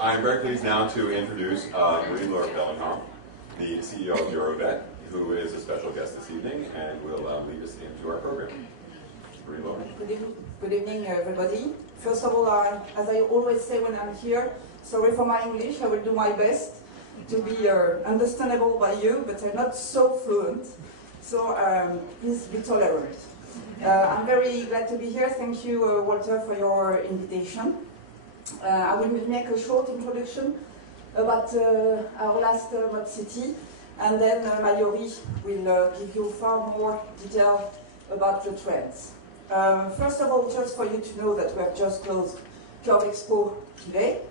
I'm very pleased now to introduce Marie-Laure Bellon-Homps, the CEO of Eurovet, who is a special guest this evening and will lead us into our program. Marie-Laure. Good evening, everybody. First of all, as I always say when I'm here, sorry for my English, I will do my best to be understandable by you, but I'm not so fluent, so please be tolerant. I'm very glad to be here. Thank you, Walter, for your invitation. I will make a short introduction about our last Mode City, and then Mayouri will give you far more detail about the trends. First of all, just for you to know that we have just closed Curve Expo today,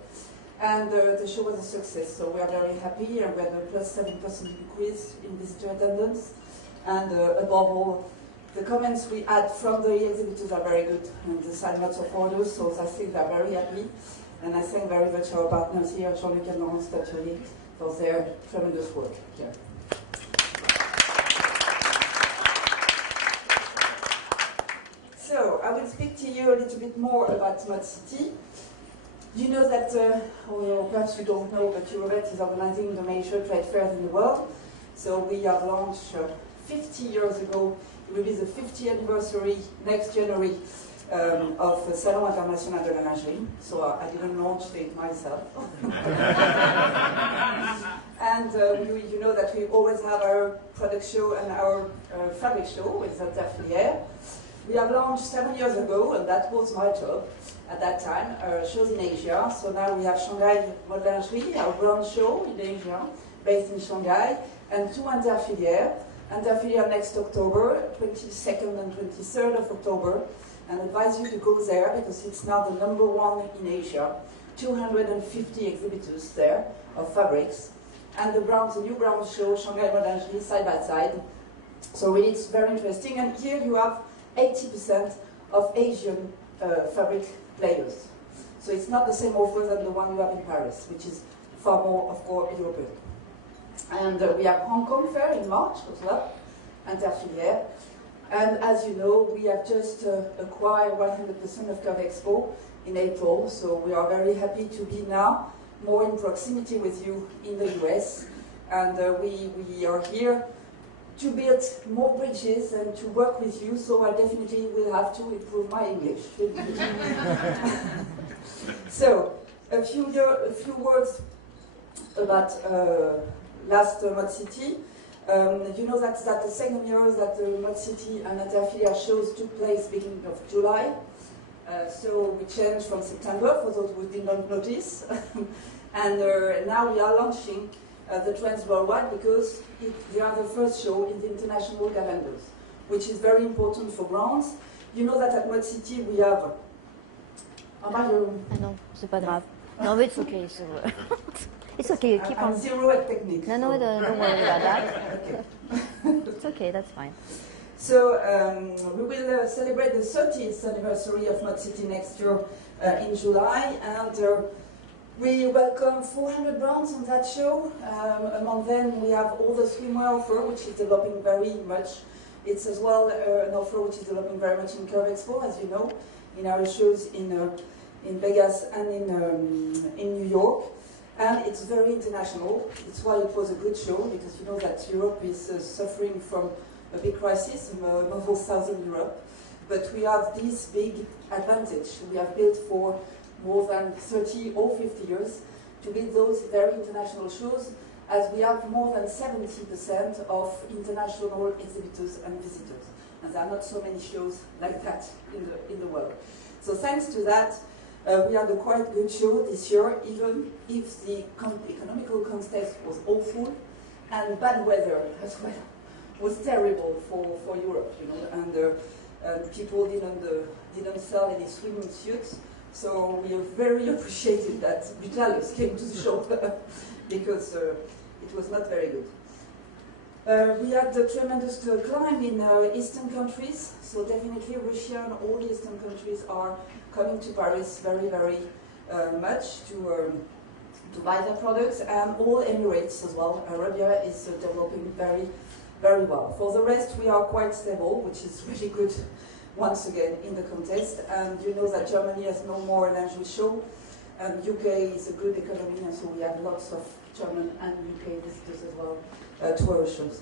and the show was a success, so we are very happy, and we had a +7% increase in visitor attendance, and above all, the comments we had from the exhibitors are very good, and they signed lots of orders, so I think they're very happy. And I thank very much our partners here, Jean-Luc and Laurence Statuary, for their tremendous work here. So, I will speak to you a little bit more about Mode City. You know that, or perhaps you don't know, but Eurovet is organizing the major trade fairs in the world. So we have launched 50 years ago. It will be the 50th anniversary next January of Salon International de la Lingerie. So I didn't launch it myself. And you know that we always have our product show and our fabric show with Lingerie. We have launched 7 years ago, and that was my job at that time, shows in Asia. So now we have Shanghai Mode Lingerie, our brand show in Asia, based in Shanghai, and 2 interfilières. Interfilière next October, 22nd and 23rd of October, and advise you to go there because it's now the #1 in Asia. 250 exhibitors there of fabrics, and the new brand show, Shanghai Mode Lingerie, side by side. So really it's very interesting, and here you have 80% of Asian fabric players. So it's not the same offer than the one you have in Paris, which is far more, of course, European. And we have Hong Kong Fair in March as well, interfilière. And as you know, we have just acquired 100% of Curve Expo in April, so we are very happy to be now more in proximity with you in the US. And we are here to build more bridges and to work with you, so I definitely will have to improve my English. So, a few words about last Mode City. You know that the second year that the Mode City and Interfilière shows took place beginning of July. So we changed from September, for those who did not notice. And now we are launching the trends worldwide because they are the first show in the international calendars, which is very important for brands. You know that at Mode City we have... Ah non, c'est pas grave. No, it's okay. So it's okay. Keep on. Zero at techniques. No, don't worry about that. Okay. It's okay. That's fine. So we will celebrate the 30th anniversary of Mode City next year in July, and we welcome 400 brands on that show. Among them, we have all the swimwear offer, which is developing very much. It's as well an offer which is developing very much in Curve Expo, as you know, in our shows in Vegas and in New York. And it's very international. It's why it was a good show, because you know that Europe is suffering from a big crisis, above Southern Europe. But we have this big advantage. We have built for more than 30 or 50 years to build those very international shows, as we have more than 70% of international exhibitors and visitors. And there are not so many shows like that in the world. So thanks to that, we had a quite good show this year, even if the economical context was awful, and bad weather as well was terrible for Europe, you know, and people didn't sell any swimming suits. So we very appreciated that Vitalis came to the show because it was not very good. We had a tremendous climb in Eastern countries, so definitely Russia and all the Eastern countries are coming to Paris very, very much to buy their products, and all Emirates as well. Arabia is developing very, very well. For the rest, we are quite stable, which is really good once again in the contest. And you know that Germany has no more lingerie show, And UK is a good economy, and so we have lots of German and UK visitors as well to our shows.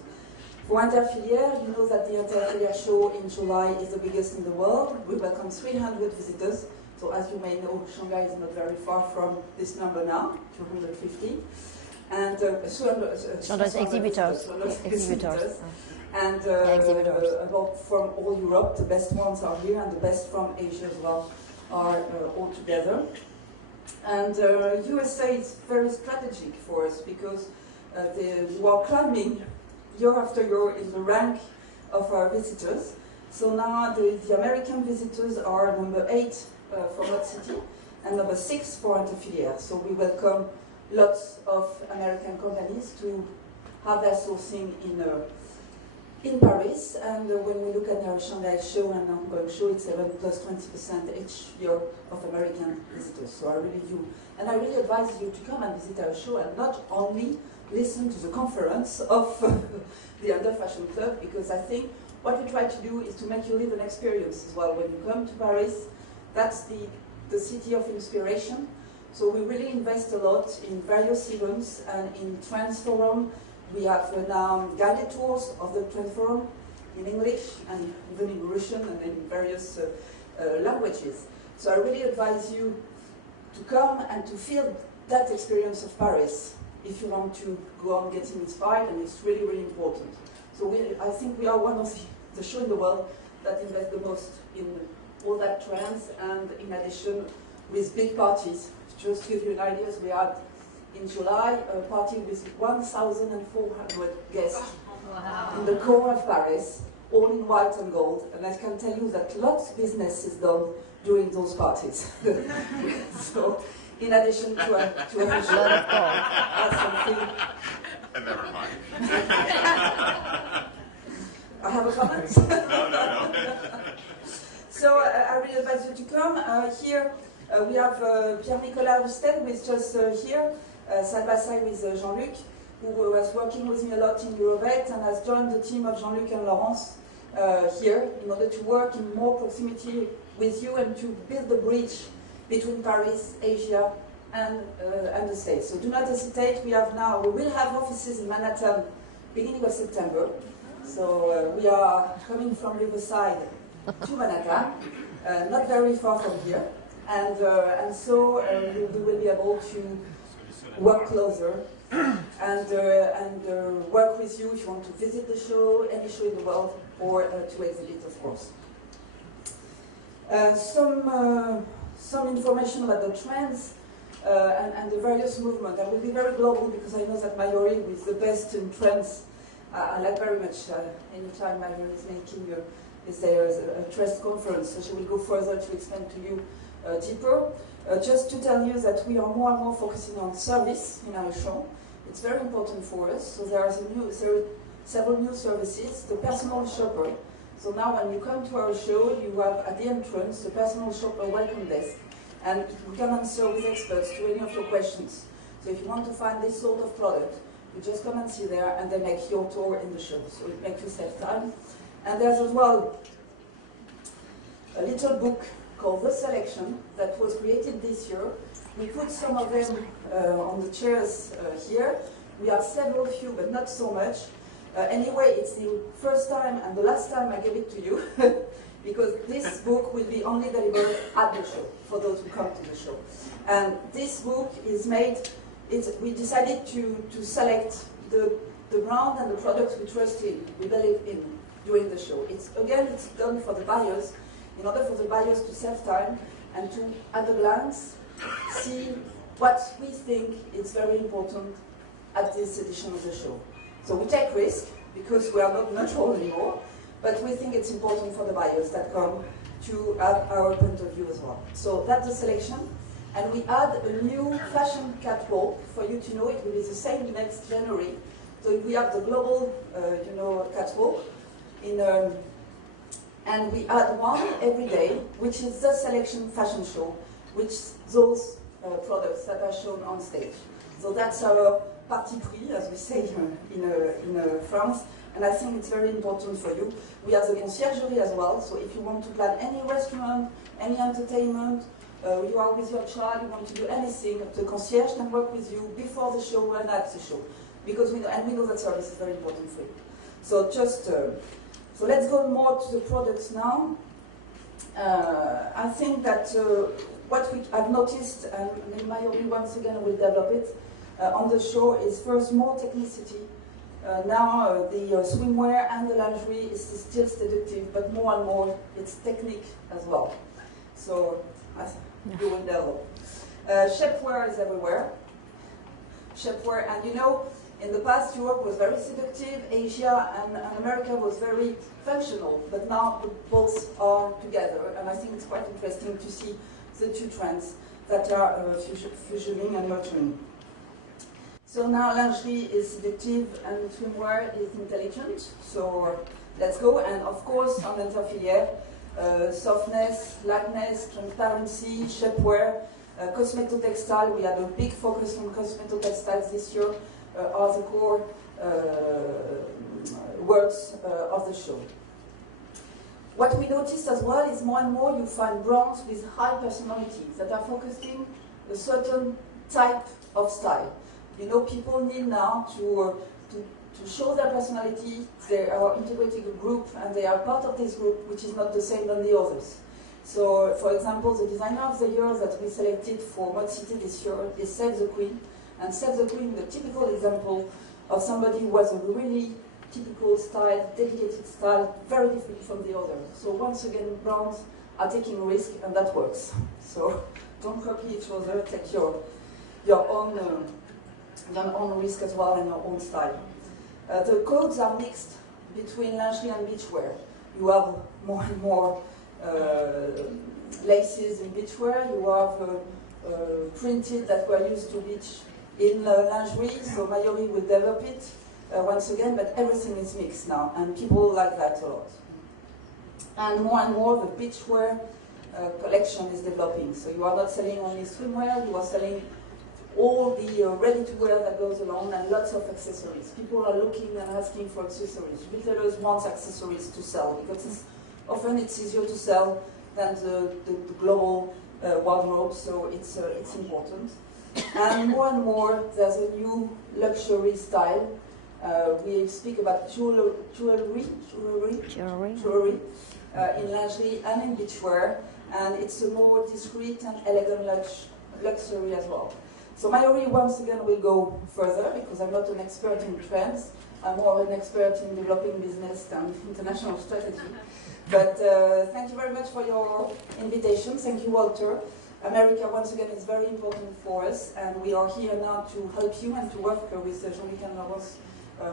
For Interfilière, you know that the Interfilière show in July is the biggest in the world. We welcome 300 visitors. So as you may know, Shanghai is not very far from this number now, 250. And exhibitors. And about from all Europe, the best ones are here, and the best from Asia as well are all together. And USA is very strategic for us because you are climbing year after year in the rank of our visitors. So now the American visitors are number 8 for Mode City and number 6 for Interfilière. So we welcome lots of American companies to have their sourcing in Paris. And when we look at our Shanghai show and ongoing show, it's plus 20% each year of American visitors. So I really advise you to come and visit our show and not only listen to the conference of the Under Fashion Club, because I think what we try to do is to make you live an experience as well. When you come to Paris, that's the city of inspiration. So we really invest a lot in various events and in Trends Forum. We have now guided tours of the Trends Forum in English and even in Russian and in various languages. So I really advise you to come and to feel that experience of Paris if you want to go on getting inspired, and it's really, really important. So I think we are one of the show in the world that invest the most in all that trends, and in addition with big parties. Just to give you an idea, we had in July a party with 1,400 guests in the core of Paris, all in white and gold, and I can tell you that lots of business is done during those parties. So, in addition to a show, that's something. Never mind. I have a comment. No. So I really advise you to come. Here we have Pierre-Nicolas Roustel, who is just here, side by side with Jean-Luc, who was working with me a lot in Eurovet and has joined the team of Jean-Luc and Laurence here in order to work in more proximity with you and to build the bridge between Paris, Asia, and the States. So do not hesitate. We will have offices in Manhattan beginning of September. So we are coming from Riverside to Manhattan, not very far from here, and so we will be able to work closer and work with you if you want to visit the show, any show in the world, or to exhibit, of course. Some information about the trends and the various movements. I will be very global because I know that Mayouri is the best in trends. I like very much anytime Mayouri is making a trends conference, so she will go further to explain to you deeper. Just to tell you that we are more and more focusing on service in our show. It's very important for us. So there are several new services. The personal shopper. So now when you come to our show, you have at the entrance the personal shopper welcome desk, and we can answer with experts to any of your questions. So if you want to find this sort of product, you just come and see there, and they make your tour in the show. So it makes you save time. And there's as well a little book called The Selection that was created this year. We put some of them on the chairs here. We have several few, but not so much. Anyway, it's the first time and the last time I give it to you, because this book will be only delivered at the show, for those who come to the show. And this book is made, we decided to select the brand and the products we trust in, we believe in, during the show. It's done for the buyers, in order for the buyers to save time and to, at a glance, see what we think is very important at this edition of the show. So we take risk, because we are not neutral anymore, but we think it's important for the buyers that come to have our point of view as well. So that's the selection, and we add a new fashion catwalk. For you to know, it will be the same next January. So we have the global, catwalk, and we add one every day, which is the selection fashion show, which those products that are shown on stage. So that's our parti pris, as we say in France, and I think it's very important for you. We have the conciergerie as well, so if you want to plan any restaurant, any entertainment, You are with your child, you want to do anything, the concierge can work with you before the show and at the show. Because we know that service is very important for you. So so let's go more to the products now. I think that what I've noticed, and Mayouri once again will develop it, on the show is first more technicity. Now the swimwear and the lingerie is still seductive, but more and more it's technique as well. So you will develop. Shapewear is everywhere. Shapewear, and you know, in the past Europe was very seductive, Asia and America was very functional, but now both are together, and I think it's quite interesting to see the two trends that are fusioning and merging. So now lingerie is seductive and swimwear is intelligent. So let's go. And of course, on interfilière, softness, lightness, transparency, shapewear, cosmeto-textile. We have a big focus on cosmeto-textiles this year. Are the core words of the show. What we notice as well is more and more you find brands with high personality that are focusing a certain type of style. You know, people need now to show their personality. They are integrating a group and they are part of this group, which is not the same than the others. So, for example, the designer of the year that we selected for Mode City this year is Save the Queen. And Save the Queen is a typical example of somebody who has a really typical style, dedicated style, very different from the other. So once again, brands are taking risk, and that works. So don't copy each other, take your own risk as well and your own style. The codes are mixed between lingerie and beachwear. You have more and more laces in beachwear. You have printed that were used to beach in lingerie, so Mayouri will develop it once again, but everything is mixed now, and people like that a lot. And more the beachwear collection is developing. So you are not selling only swimwear, you are selling all the ready-to-wear that goes along and lots of accessories. People are looking and asking for accessories. Retailers want accessories to sell because often it's easier to sell than the global wardrobe, so it's important. And more, there's a new luxury style. We speak about jewelry in lingerie and in beachwear, and it's a more discreet and elegant luxury as well. So Mayouri once again will go further because I'm not an expert in trends. I'm more an expert in developing business and international strategy. But thank you very much for your invitation. Thank you, Walter. America, once again, is very important for us, and we are here now to help you and to work with Jean-Luc and Laurence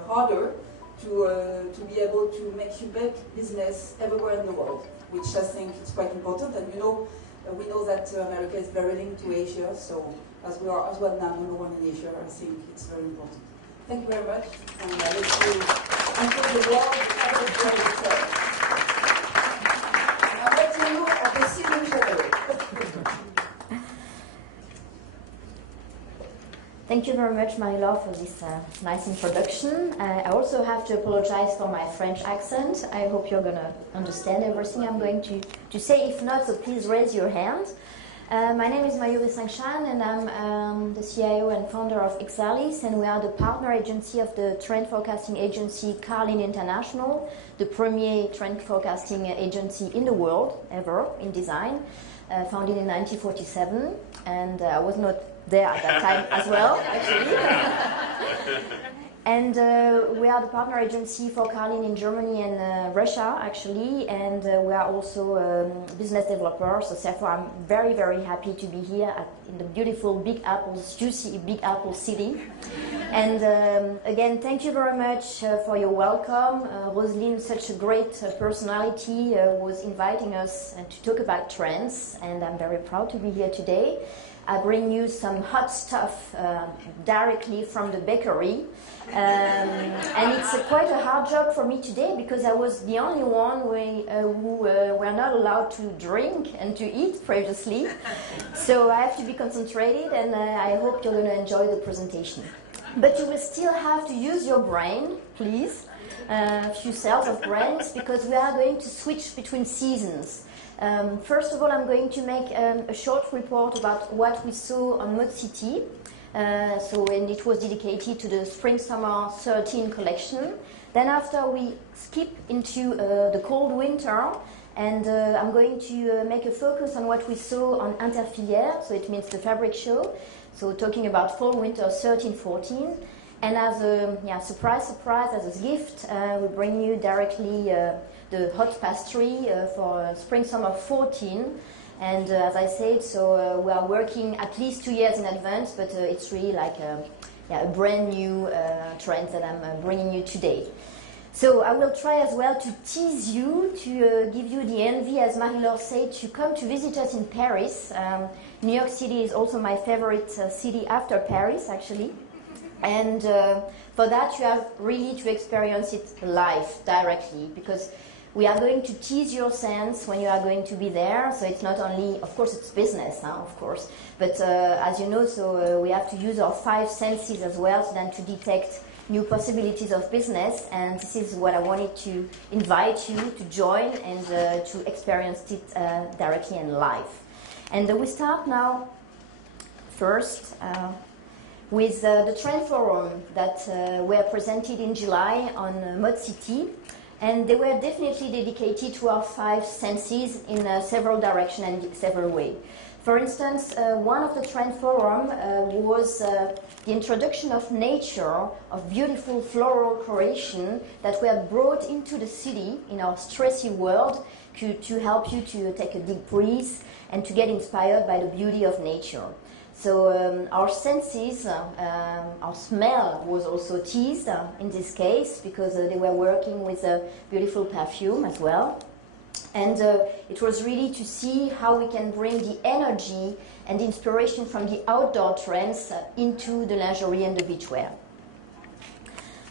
harder to be able to make you big business everywhere in the world, which I think is quite important. And you know, we know that America is very linked to Asia, so as we are as well now #1 in Asia, I think it's very important. Thank you very much, and I let you enter the world of the world. I'm letting you of the signature. Thank you very much, Marie-Laure, for this nice introduction. I also have to apologize for my French accent. I hope you're going to understand everything I'm going to say. If not, so please raise your hand. My name is Mayouri Sengchanh, and I'm the CIO and founder of Exalis, and we are the partner agency of the trend forecasting agency Carlin International, the premier trend forecasting agency in the world, ever, in design, founded in 1947, and I was not there at that time as well, actually. And we are the partner agency for Carlin in Germany and Russia, actually, and we are also business developers, so therefore I'm very, very happy to be here in the beautiful Big Apple, juicy Big Apple city. And again, thank you very much for your welcome. Roselyne, such a great personality, was inviting us to talk about trends, and I'm very proud to be here today. I bring you some hot stuff directly from the bakery. And it's quite a hard job for me today because I was the only one who were not allowed to drink and to eat previously. So I have to be concentrated, and I hope you're going to enjoy the presentation. But you will still have to use your brain, please, a few cells of brains, because we are going to switch between seasons. First of all, I'm going to make a short report about what we saw on Mode City. And it was dedicated to the Spring-Summer 13 collection. Then after we skip into the cold winter, and I'm going to make a focus on what we saw on Interfilière, so it means the fabric show. So talking about fall-winter 13-14. And as a surprise, as a gift, we bring you directly the hot pastry for Spring-Summer 14. And as I said, so we are working at least 2 years in advance, but it's really like a brand new trend that I'm bringing you today. So I will try as well to tease you, to give you the envy, as Marie-Laure said, to come to visit us in Paris. New York City is also my favorite city after Paris, actually. And for that, you have really to experience it live, directly, because we are going to tease your sense when you are going to be there. So it's not only, of course, it's business now, of course. But as you know, so we have to use our 5 senses as well, so then to detect new possibilities of business. And this is what I wanted to invite you to join and to experience it directly and live. And we start now first with the trend forum that were presented in July on Mode City. And they were definitely dedicated to our 5 senses in several directions and several ways. For instance, one of the trend forum was the introduction of nature, of beautiful floral creation that were brought into the city in our stressy world to help you to take a deep breath and to get inspired by the beauty of nature. So our senses, our smell was also teased in this case because they were working with a beautiful perfume as well. And it was really to see how we can bring the energy and inspiration from the outdoor trends into the lingerie and the beachwear.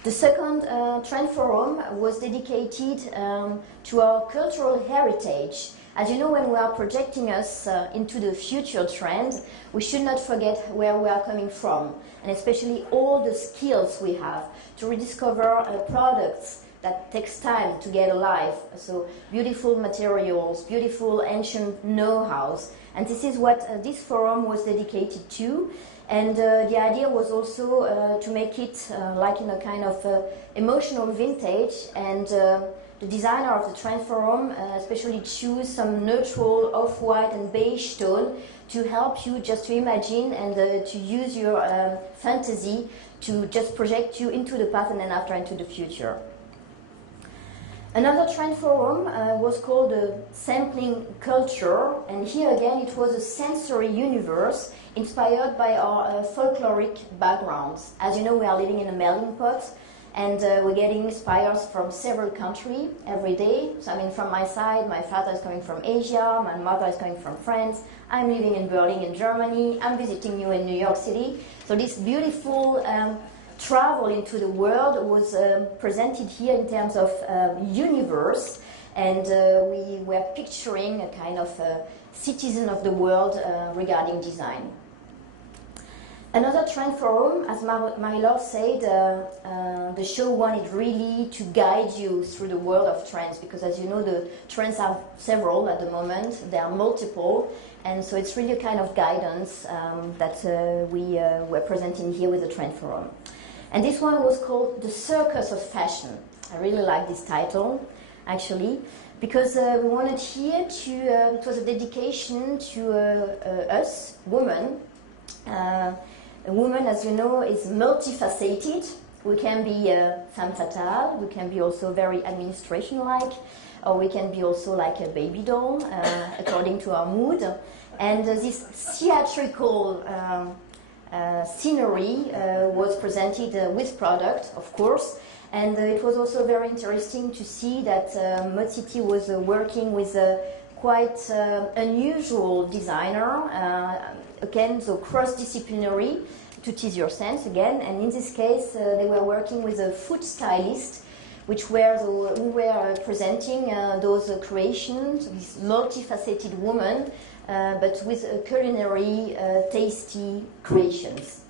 The second trend forum was dedicated to our cultural heritage. As you know, when we are projecting us into the future trend, we should not forget where we are coming from, and especially all the skills we have to rediscover products that takes time to get alive. So beautiful materials, beautiful ancient know-hows. And this is what this forum was dedicated to. And the idea was also to make it like in a kind of emotional vintage. And the designer of the trend forum especially choose some neutral off-white and beige tone to help you just to imagine and to use your fantasy to just project you into the past and then after into the future. Another trend forum was called the sampling culture, and here again it was a sensory universe inspired by our folkloric backgrounds. As you know, we are living in a melting pot, and we're getting inspired from several countries every day. So I mean, from my side, my father is coming from Asia, my mother is coming from France, I'm living in Berlin in Germany, I'm visiting you in New York City. So this beautiful travel into the world was presented here in terms of universe, and we were picturing a kind of citizen of the world regarding design. Another trend forum, as Marie-Laure said, the show wanted really to guide you through the world of trends, because as you know, the trends are several at the moment, there are multiple, and so it's really a kind of guidance that we were presenting here with the trend forum. And this one was called The Circus of Fashion. I really like this title, actually, because we wanted here to, it was a dedication to us, women. A woman, as you know, is multifaceted. We can be femme fatale, we can be also very administration-like, or we can be also like a baby doll, according to our mood. And this theatrical scenery was presented with product, of course, and it was also very interesting to see that Mode City was working with a quite unusual designer, again, so cross-disciplinary, to tease your sense again, and in this case they were working with a food stylist, which were who were presenting those creations, this multifaceted woman, but with culinary tasty creations.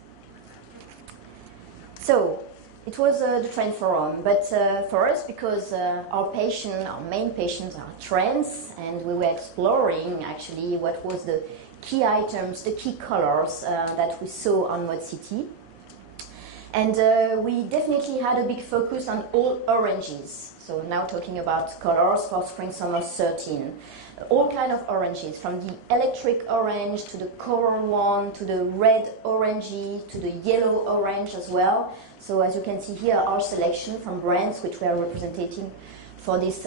So It was the trend forum, but for us, because our main patients are trends, and we were exploring actually what was the key items, the key colors that we saw on Mode City. And we definitely had a big focus on all oranges. So now talking about colors for Spring/Summer 13. All kind of oranges, from the electric orange to the coral one, to the red orangey, to the yellow orange as well. So as you can see here, our selection from brands which we are representing for this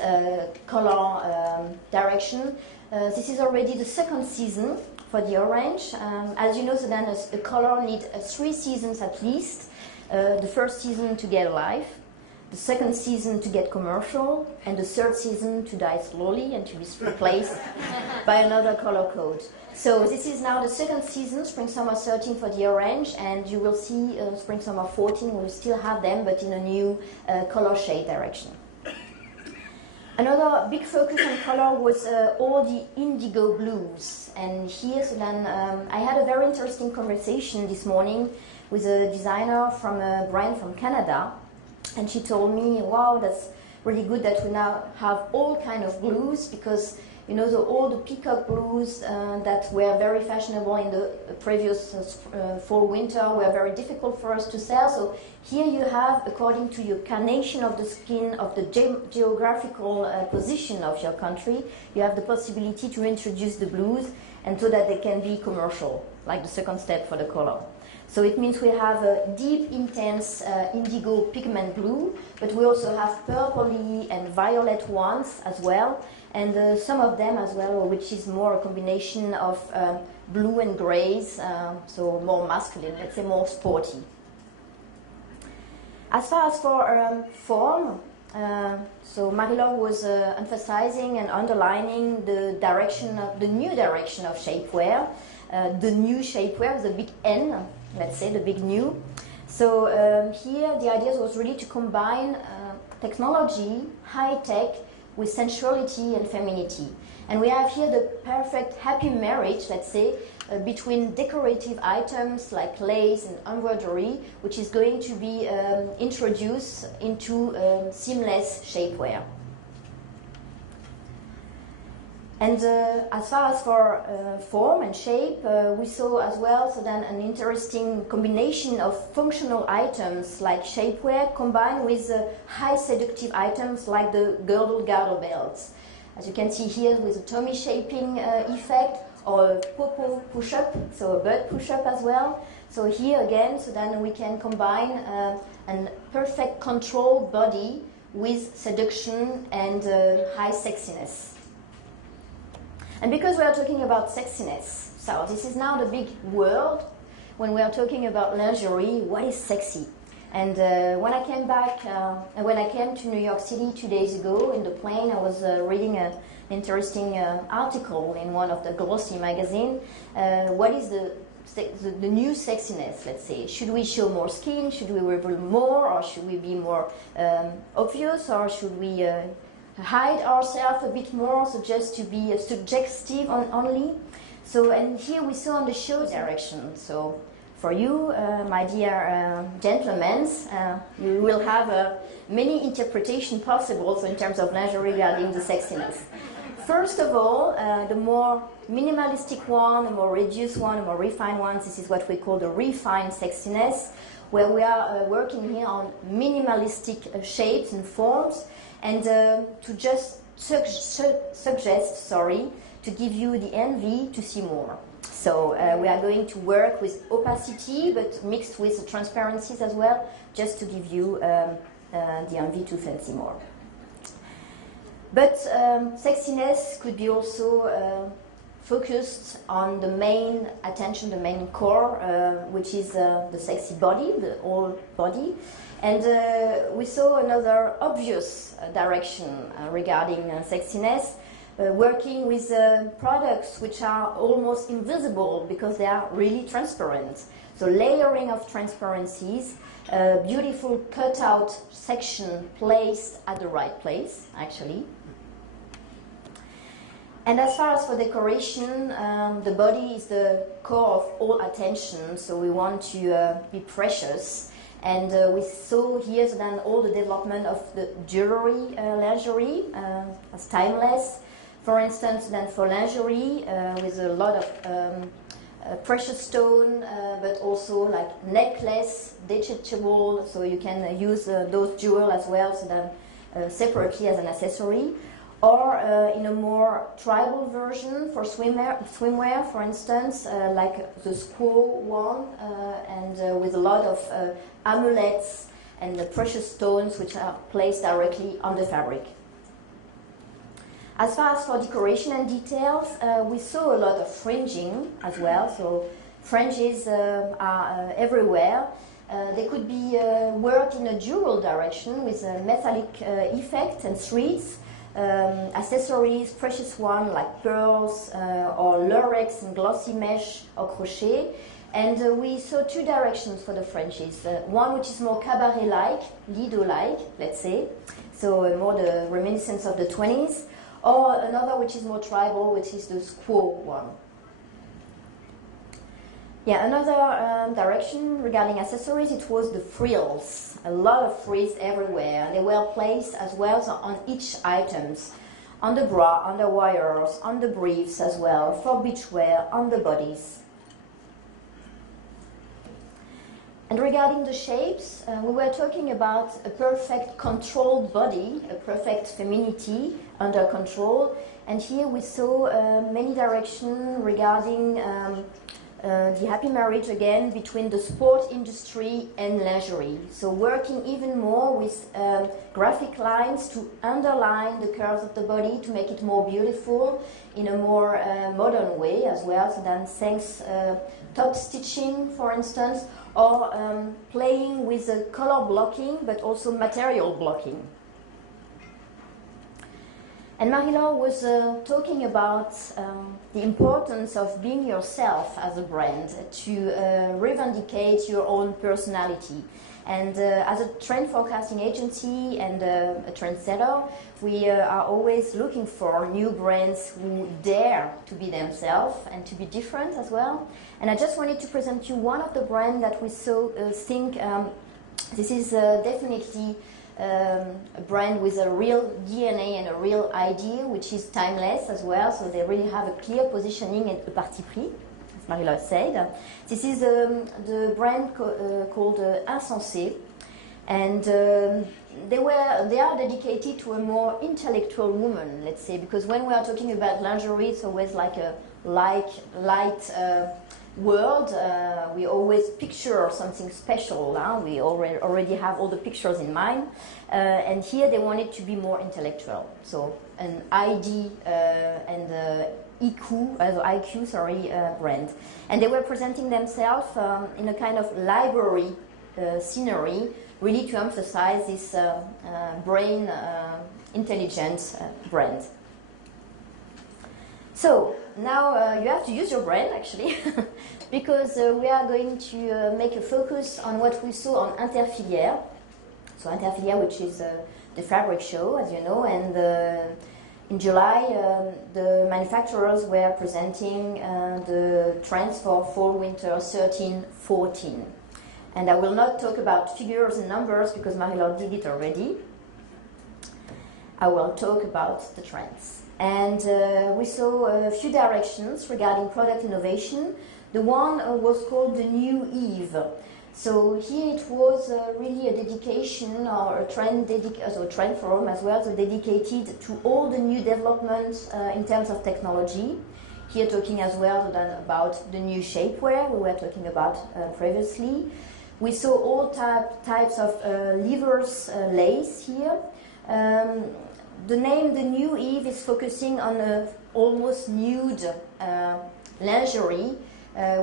color direction. This is already the second season for the orange. As you know, so then a color needs 3 seasons at least. The first season to get alive, the second season to get commercial, and the third season to die slowly and to be replaced by another color code. So this is now the second season, Spring/Summer 13 for the orange, and you will see Spring/Summer 14, we will still have them, but in a new color shade direction. Another big focus on color was all the indigo blues. And here, so then, I had a very interesting conversation this morning with a designer from a brand from Canada. And she told me, wow, that's really good that we now have all kind of blues, because you know all the peacock blues that were very fashionable in the previous fall/winter were very difficult for us to sell. So here you have, according to your carnation of the skin, of the geographical position of your country, you have the possibility to introduce the blues, and so that they can be commercial, like the second step for the color. So it means we have a deep, intense indigo pigment blue, but we also have purpley and violet ones as well, and some of them as well, which is more a combination of blue and grays, so more masculine, let's say more sporty. As far as for form, so Marie-Laure was emphasizing and underlining the new direction of shapewear, the new shapewear, the big N, let's say, the big new. So here the idea was really to combine technology, high-tech, with sensuality and femininity. And we have here the perfect happy marriage, let's say, between decorative items like lace and embroidery, which is going to be introduced into seamless shapewear. And as far as for form and shape, we saw as well so then an interesting combination of functional items like shapewear combined with high seductive items like the girdle belts. As you can see here with a tummy shaping effect, or a popo push-up, so a butt push-up as well. So here again, so then we can combine a perfect controlled body with seduction and high sexiness. And because we are talking about sexiness, so this is now the big word when we are talking about lingerie. What is sexy? And when I came back, when I came to New York City 2 days ago in the plane, I was reading an interesting article in one of the glossy magazine. What is the new sexiness? Let's say, should we show more skin? Should we reveal more, or should we be more obvious, or should we hide ourselves a bit more, so just to be suggestive only? So, and here we saw on the show direction. So for you, my dear gentlemen, you will have many interpretations possible, so in terms of lingerie regarding the sexiness. First of all, the more minimalistic one, the more reduced one, the more refined one, this is what we call the refined sexiness, where we are working here on minimalistic shapes and forms, and to just suggest, to give you the envy to see more. So we are going to work with opacity, but mixed with transparencies as well, just to give you the envy to fancy more. But sexiness could be also focused on the main attention, the main core, which is the sexy body, the whole body. And we saw another obvious direction regarding sexiness, working with products which are almost invisible because they are really transparent. So layering of transparencies, beautiful cutout section placed at the right place, actually. And as far as for decoration, the body is the core of all attention, so we want to be precious. And we saw here then all the development of the jewelry lingerie as timeless. For instance, then for lingerie with a lot of precious stone, but also like necklace, detachable, so you can use those jewels as well, so then separately as an accessory. Or in a more tribal version for swimwear, for instance, like the squaw one, and with a lot of amulets and the precious stones which are placed directly on the fabric. As far as for decoration and details, we saw a lot of fringing as well, so fringes are everywhere. They could be worked in a dual direction with a metallic effect and threads. Accessories, precious one like pearls or lurex and glossy mesh or crochet. And we saw two directions for the fringes. One which is more cabaret-like, Lido-like, let's say, so more the reminiscence of the 20s, or another which is more tribal, which is the squaw one. Yeah, another direction regarding accessories, it was the frills. A lot of frills everywhere. They were placed as well on each items, on the bra, on the wires, on the briefs as well, for beachwear, on the bodies. And regarding the shapes, we were talking about a perfect controlled body, a perfect femininity under control. And here we saw many directions regarding the happy marriage again between the sport industry and lingerie. So working even more with graphic lines to underline the curves of the body, to make it more beautiful in a more modern way as well. So then thanks top stitching, for instance, or playing with the color blocking, but also material blocking. And Marie-Laure was talking about the importance of being yourself as a brand, to revindicate your own personality. And as a trend forecasting agency and a trendsetter, we are always looking for new brands who dare to be themselves and to be different as well. And I just wanted to present you one of the brands that we think this is definitely a brand with a real DNA and a real idea, which is timeless as well, so they really have a clear positioning and a parti pris, as Marie-Laure said. This is the brand called Insensé, and they are dedicated to a more intellectual woman, let's say, because when we are talking about lingerie, it's always like a light world. We always picture something special. We already have all the pictures in mind, and here they wanted to be more intellectual. So an ID and IQ brand, and they were presenting themselves in a kind of library scenery, really to emphasize this brain intelligence brand. So now you have to use your brain actually, because we are going to make a focus on what we saw on Interfilière. So Interfilière, which is the fabric show, as you know, and in July the manufacturers were presenting the trends for fall-winter 13-14. And I will not talk about figures and numbers because Marie-Laure did it already. I will talk about the trends. And we saw a few directions regarding product innovation. The one was called the New Eve. So here it was really a dedication or a trend forum as well, so dedicated to all the new developments in terms of technology. Here talking as well about the new shapewear we were talking about previously. We saw all types of levers lace here. The name The New Eve is focusing on a almost nude lingerie,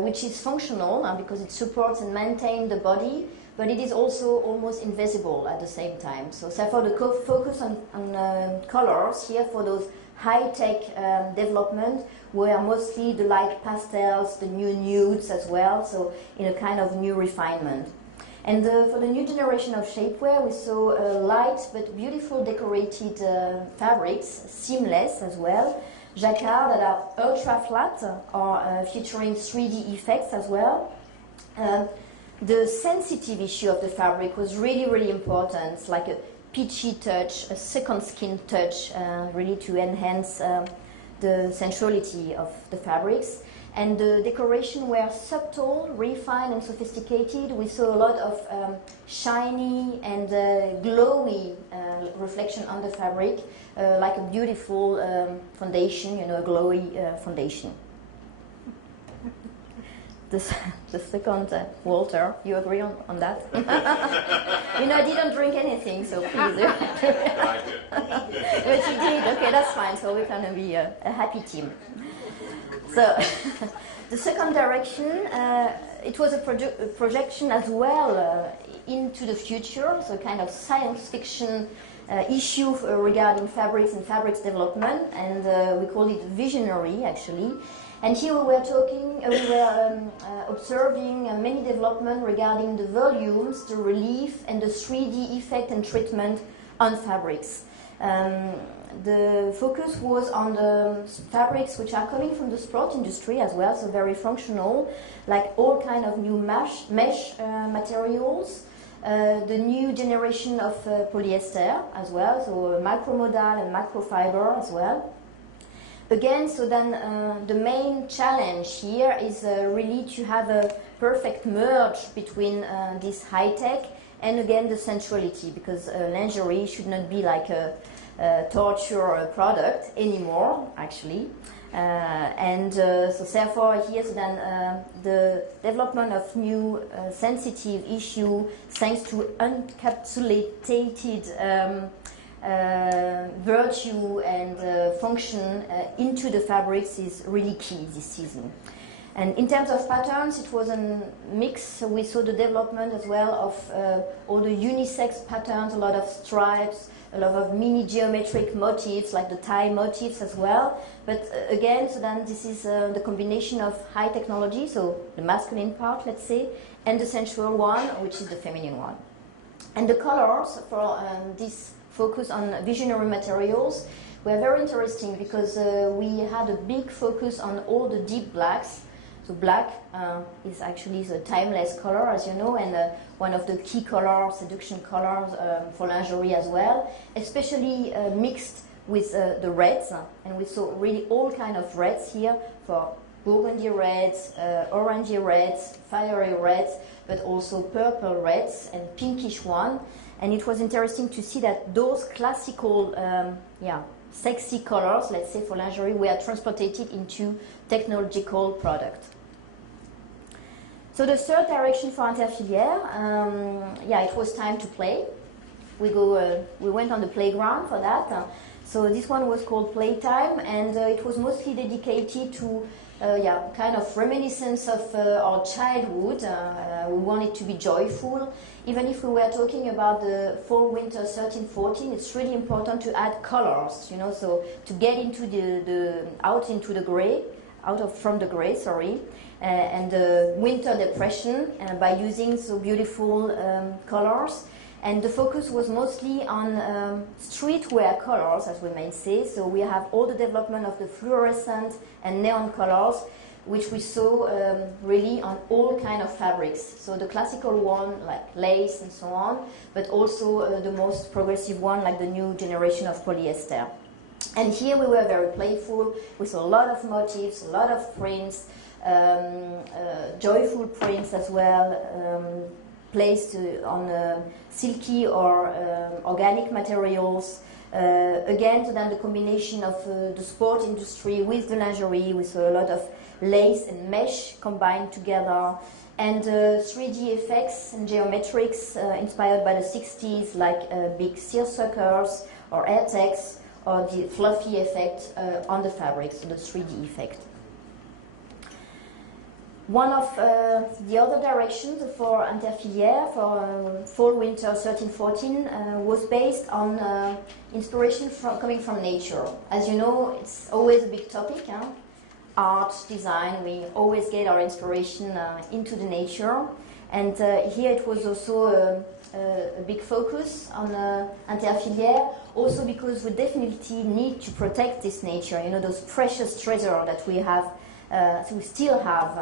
which is functional because it supports and maintains the body, but it is also almost invisible at the same time. So therefore the focus on colors here for those high-tech development were mostly the light pastels, the new nudes as well, so in a kind of new refinement. And for the new generation of shapewear, we saw light but beautiful decorated fabrics, seamless as well, jacquard that are ultra flat or featuring 3D effects as well. the sensitive issue of the fabric was really, really important, like a peachy touch, a second skin touch, really to enhance the sensuality of the fabrics. And the decoration were subtle, refined, and sophisticated. We saw a lot of shiny and glowy reflection on the fabric, like a beautiful foundation, a glowy foundation. The second, Walter, you agree on that? I didn't drink anything, so please. I did. But you did, okay, that's fine. So we're going to be a happy team. So the second direction, it was a projection as well into the future, so kind of science fiction issue regarding fabrics and fabrics development, and we call it visionary actually. And here we were observing many developments regarding the volumes, the relief, and the 3D effect and treatment on fabrics. The focus was on the fabrics which are coming from the sport industry as well, so very functional, like all kind of new mesh materials, the new generation of polyester as well, so micromodal and microfiber as well. Again, so then the main challenge here is really to have a perfect merge between this high-tech and again the sensuality, because lingerie should not be like a torture product anymore, actually. So therefore here then the development of new sensitive issue thanks to encapsulated virtue and function into the fabrics is really key this season. And in terms of patterns, it was a mix. We saw the development as well of all the unisex patterns, a lot of stripes, a lot of mini geometric motifs, like the tie motifs as well. But again, so then this is the combination of high technology, so the masculine part, let's say, and the sensual one, which is the feminine one. And the colors for this focus on visionary materials were very interesting because we had a big focus on all the deep blacks. So black is actually the timeless color, as you know, and one of the key colors, seduction colors for lingerie as well, especially mixed with the reds. And we saw really all kind of reds here for burgundy reds, orangey reds, fiery reds, but also purple reds and pinkish one. And it was interesting to see that those classical, sexy colors, let's say for lingerie, were transported into technological product. So the third direction for Interfilière, it was time to play. We went on the playground for that. So this one was called Playtime, and it was mostly dedicated to kind of reminiscence of our childhood. We wanted to be joyful. Even if we were talking about the fall-winter 13-14, it's really important to add colors, so to get into from the gray, and the winter depression by using so beautiful colors. And the focus was mostly on streetwear colors, as we may say. So we have all the development of the fluorescent and neon colors, which we saw really on all kind of fabrics. So the classical one, like lace and so on, but also the most progressive one, like the new generation of polyester. And here we were very playful with a lot of motifs, a lot of prints, joyful prints as well, placed on silky or organic materials. Again, so then the combination of the sport industry with the lingerie, with a lot of lace and mesh combined together, and 3D effects and geometrics inspired by the 60s, like big seersuckers or AirTex, or the fluffy effect on the fabric, so the 3D effect. One of the other directions for Interfilière for fall-winter 13-14 was based on inspiration coming from nature. As you know, it's always a big topic, art, design. We always get our inspiration into the nature. And here it was also a big focus on Interfilière, also because we definitely need to protect this nature, those precious treasures that we have So we still have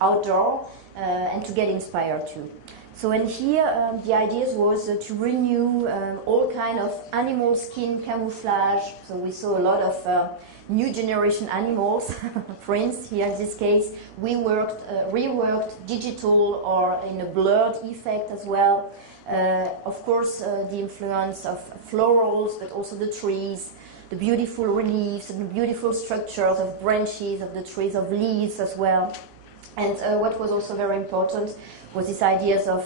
outdoor and to get inspired too. So and here the idea was to renew all kind of animal skin camouflage. So we saw a lot of new generation animals prints here in this case. We reworked digital or in a blurred effect as well. Of course, the influence of florals, but also the trees, the beautiful reliefs and the beautiful structures of branches of the trees, of leaves as well. And what was also very important was this ideas of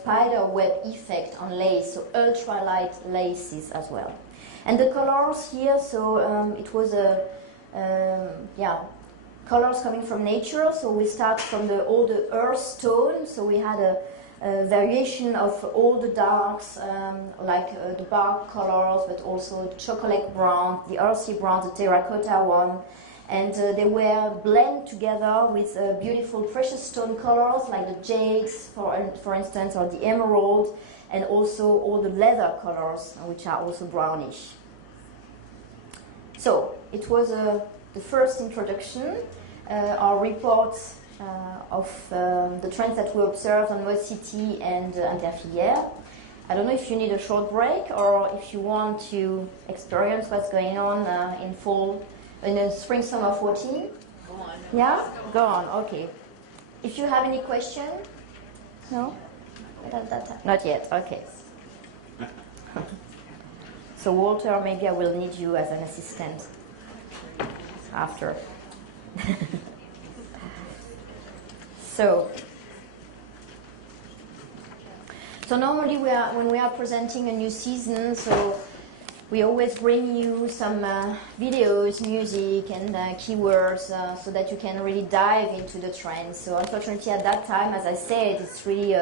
spider web effect on lace, so ultralight laces as well. And the colors here, so it was colors coming from nature. So we start from all the earth tone. So we had a variation of all the darks, like the bark colors, but also chocolate brown, the earthy brown, the terracotta one. And they were blended together with beautiful precious stone colors like the jades, for instance, or the emerald, and also all the leather colors, which are also brownish. So it was the first introduction, our reports of the trends that we observed on Mode City and Interfilière. I don't know if you need a short break or if you want to experience what's going on in fall. In the spring, summer 14? Go on. Yeah? Go on, okay. If you have any question? No? Not yet, okay. So Walter, maybe I will need you as an assistant after. So normally when we are presenting a new season, so we always bring you some videos, music, and keywords so that you can really dive into the trends. So unfortunately at that time, as I said, it's really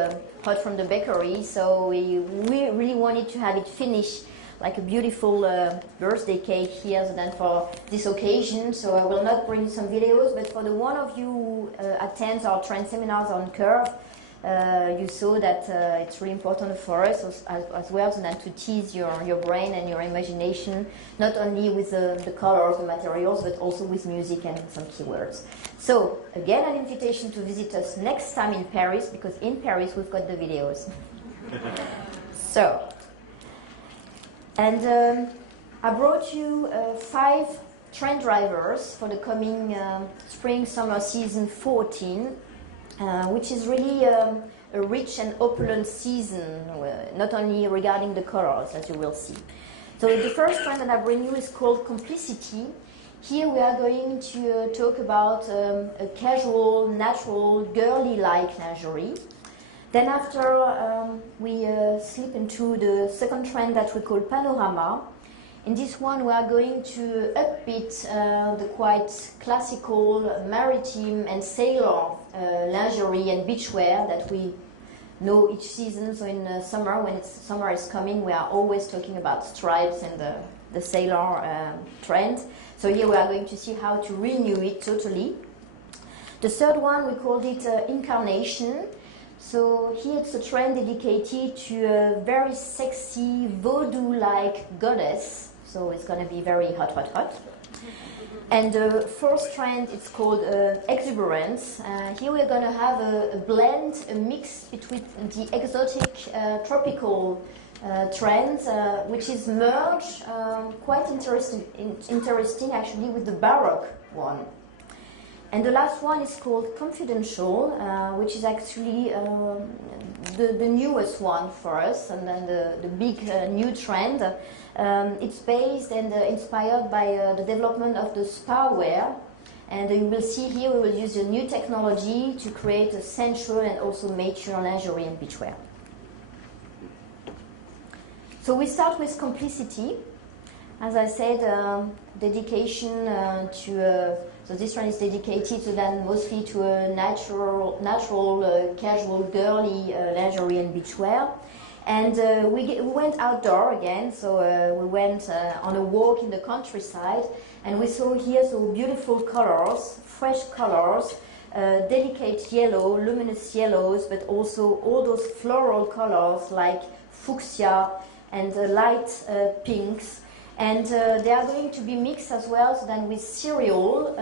hot from the bakery, so we really wanted to have it finished like a beautiful birthday cake here so then for this occasion. So I will not bring some videos, but for the one of you who attends our trend seminars on Curve, you saw that it's really important for us as well so to tease your brain and your imagination, not only with the colors, the materials, but also with music and some keywords. So again, an invitation to visit us next time in Paris, because in Paris we've got the videos. So, and I brought you 5 trend drivers for the coming spring-summer season 14. Which is really a rich and opulent season, not only regarding the colors, as you will see. So the first trend that I bring you is called complicity. Here we are going to talk about a casual, natural, girly-like lingerie. Then after we slip into the second trend that we call panorama. In this one we are going to upbeat the quite classical maritime and sailor lingerie and beachwear that we know each season. So in summer, when summer is coming, we are always talking about stripes and the sailor trend. So here we are going to see how to renew it totally. The third one, we called it incarnation. So here it's a trend dedicated to a very sexy voodoo-like goddess. So it's going to be very hot, hot, hot. And the fourth trend, it's called exuberance. Here we're going to have a blend, a mix between the exotic tropical trends, which is merged, quite interesting actually, with the Baroque one. And the last one is called confidential, which is actually the newest one for us, and then the big new trend. It's based and inspired by the development of the spa wear. And you will see here we will use a new technology to create a sensual and also mature lingerie and beachwear. So we start with complicity. As I said, dedication so this one is dedicated to then mostly to a natural, casual, girly lingerie and beachwear. And we went outdoor again, so we went on a walk in the countryside, and we saw here so beautiful colors, fresh colors, delicate yellow, luminous yellows, but also all those floral colors like fuchsia and light pinks. And they are going to be mixed as well so then with cereal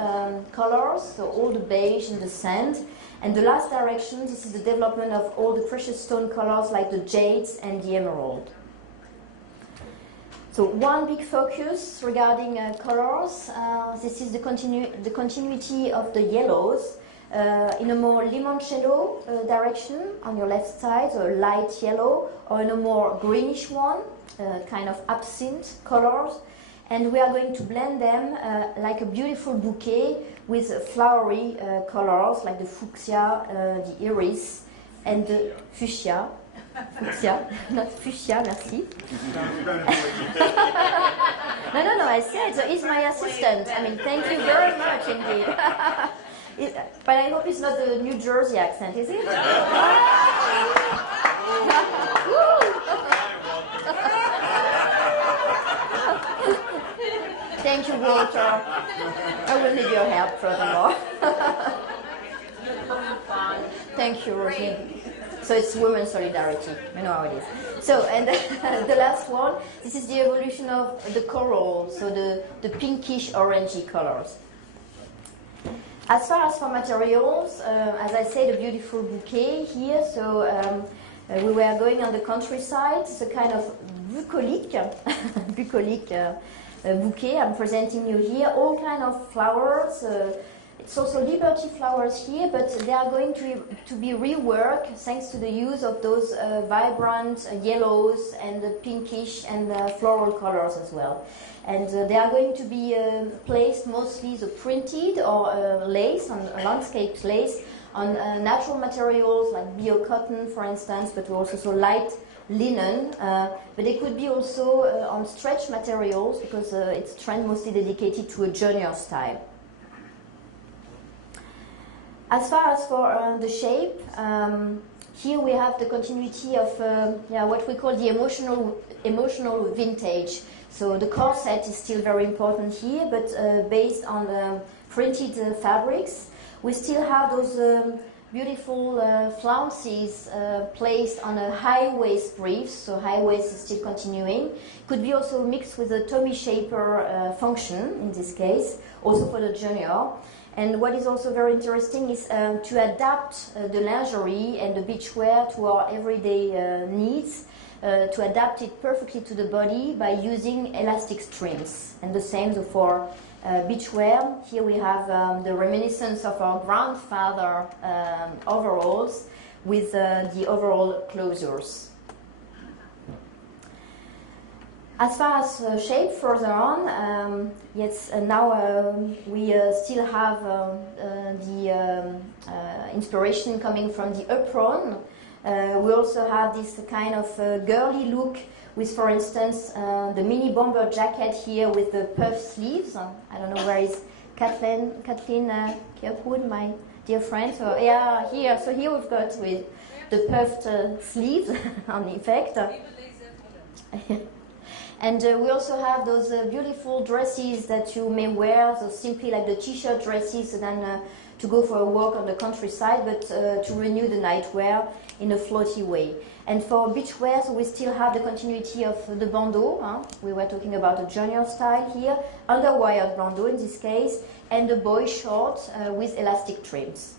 colors, so all the beige and the sand. And the last direction, this is the development of all the precious stone colors like the jades and the emerald. So one big focus regarding colors, this is the continuity of the yellows in a more limoncello direction on your left side, so light yellow, or in a more greenish one, kind of absinthe colors. And we are going to blend them like a beautiful bouquet with flowery colors like the fuchsia, the iris, and the fuchsia. Fuchsia, not fuchsia, merci. No, I said, so he's my assistant. I mean, thank you very much indeed. But I hope it's not the New Jersey accent, is it? Thank you, Walter. I will need your help furthermore. Thank you, Rosie. So it's women's solidarity. You know how it is. So, and the last one, this is the evolution of the coral, so the pinkish orangey colors. As far as for materials, as I said, a beautiful bouquet here. So we were going on the countryside. It's a kind of bucolic bouquet I'm presenting you here. All kind of flowers. It's also Liberty flowers here, but they are going to be reworked thanks to the use of those vibrant yellows and the pinkish and floral colors as well. And they are going to be placed mostly the printed or lace, on landscape lace, on natural materials like bio-cotton, for instance, but also so light linen. But they could be also on stretch materials because it's trend mostly dedicated to a junior style. As far as for the shape, here we have the continuity of what we call the emotional vintage. So the corset is still very important here, but based on printed fabrics, we still have those beautiful flounces placed on a high waist brief. So high waist is still continuing. Could be also mixed with a Tommy Shaper function in this case, also for the junior. And what is also very interesting is to adapt the lingerie and the beachwear to our everyday needs, to adapt it perfectly to the body by using elastic strings. And the same for beachwear. Here we have the reminiscence of our grandfather overalls with the overall closures. As far as shape further on, yes, now we still have the inspiration coming from the apron. We also have this kind of girly look with, for instance, the mini bomber jacket here with the puff sleeves. I don't know where is Katerina Kirkwood, my dear friend. So yeah, here. So here we've got with the puffed sleeves on effect. And we also have those beautiful dresses that you may wear, so simply like the t-shirt dresses, and then to go for a walk on the countryside, but to renew the nightwear in a floaty way. And for beachwear, so we still have the continuity of the bandeau. We were talking about the junior style here, underwired bandeau in this case, and the boy shorts with elastic trims.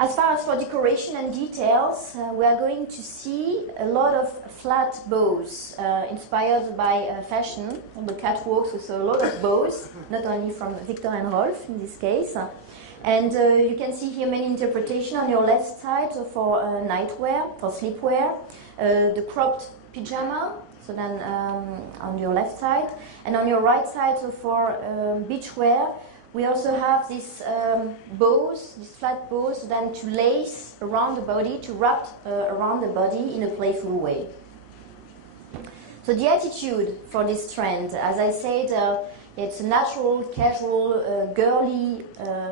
As far as for decoration and details, we are going to see a lot of flat bows inspired by fashion. On the catwalks, we saw a lot of bows, not only from Victor and Rolf in this case. And you can see here many interpretations on your left side for nightwear, for sleepwear, the cropped pyjama, so then on your left side. And on your right side, so for beachwear, we also have these bows, these flat bows, then to lace around the body, to wrap around the body in a playful way. So the attitude for this trend, as I said, it's a natural, casual, girly,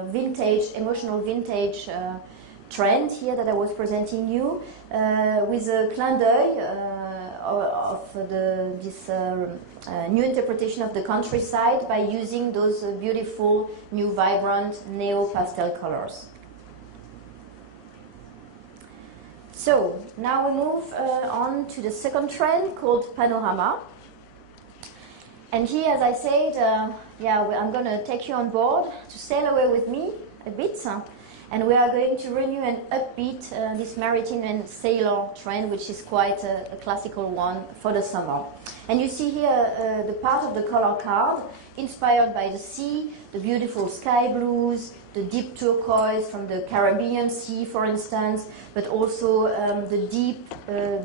vintage, emotional vintage trend here that I was presenting you, with a clin d'oeil of this new interpretation of the countryside by using those beautiful, new, vibrant, neo-pastel colors. So, now we move on to the second trend called panorama. And here, as I said, I'm going to take you on board to sail away with me a bit. And we are going to renew and upbeat this maritime and sailor trend, which is quite a classical one for the summer. And you see here the part of the color card inspired by the sea, the beautiful sky blues, the deep turquoise from the Caribbean Sea, for instance, but also the deep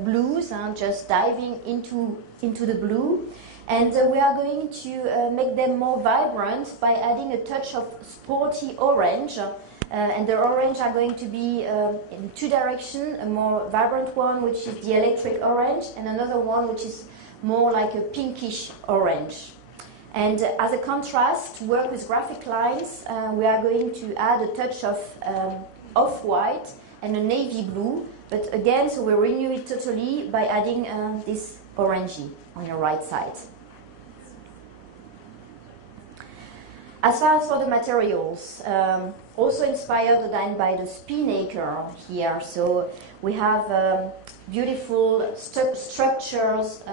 blues, just diving into the blue. And we are going to make them more vibrant by adding a touch of sporty orange. And the orange are going to be in two directions, a more vibrant one, which is the electric orange, and another one, which is more like a pinkish orange. And as a contrast, to work with graphic lines, we are going to add a touch of off-white and a navy blue. But again, so we renew it totally by adding this orangey on your right side. As far as for the materials, also inspired again by the spinnaker here. So we have beautiful structures,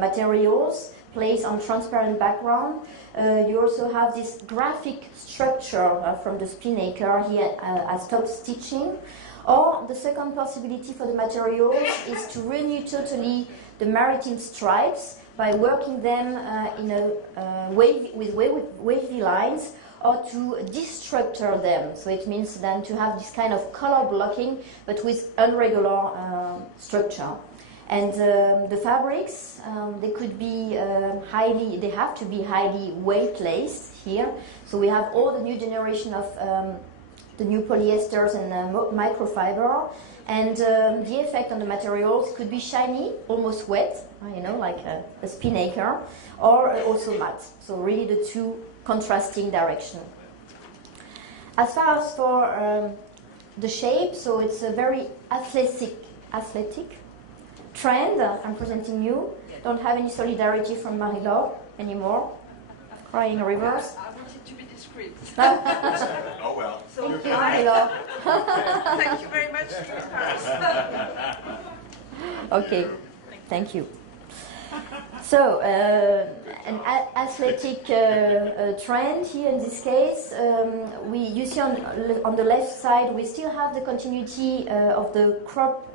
materials placed on transparent background. You also have this graphic structure from the spinnaker here as top stitching. Or the second possibility for the materials is to renew totally the maritime stripes by working them in a wavy lines, or to destructure them. So it means then to have this kind of color blocking, but with irregular structure. And the fabrics, they could be they have to be highly weightless here. So we have all the new generation of the new polyesters and microfiber. And the effect on the materials could be shiny, almost wet, like a spinnaker, or also matte. So really the two contrasting direction. As far as for the shape, so it's a very athletic trend I'm presenting you. Don't have any solidarity from Marie-Laure anymore. Crying rivers. I wanted to be discreet. Oh well. So Marie-Laure. thank you very much, Paris. Okay, thank you. So, an athletic trend here in this case, you see on the left side, we still have the continuity of the crop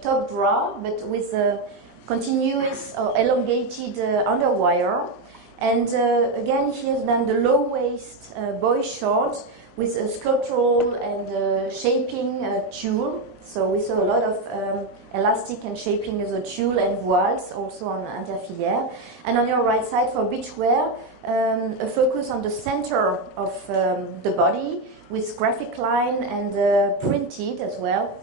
top bra, but with a continuous or elongated underwire. And again, here's then the low waist boy short with a sculptural and shaping tulle. So we saw a lot of elastic and shaping as a tulle and voiles also on interfilière. And on your right side for beachwear, a focus on the center of the body with graphic line and printed as well,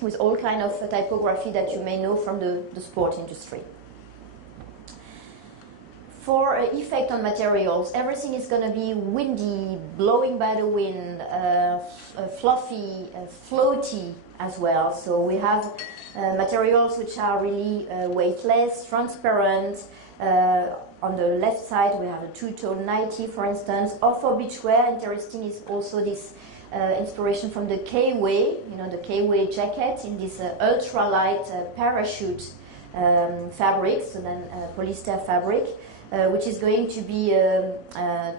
with all kind of typography that you may know from the sport industry. For effect on materials, everything is going to be windy, blowing by the wind, fluffy, floaty as well. So we have materials which are really weightless, transparent. On the left side, we have a two-tone nightie, for instance. Or for beachwear, interesting is also this inspiration from the K-Way, the K-Way jacket in this ultralight parachute fabric, so then polyester fabric. Which is going to be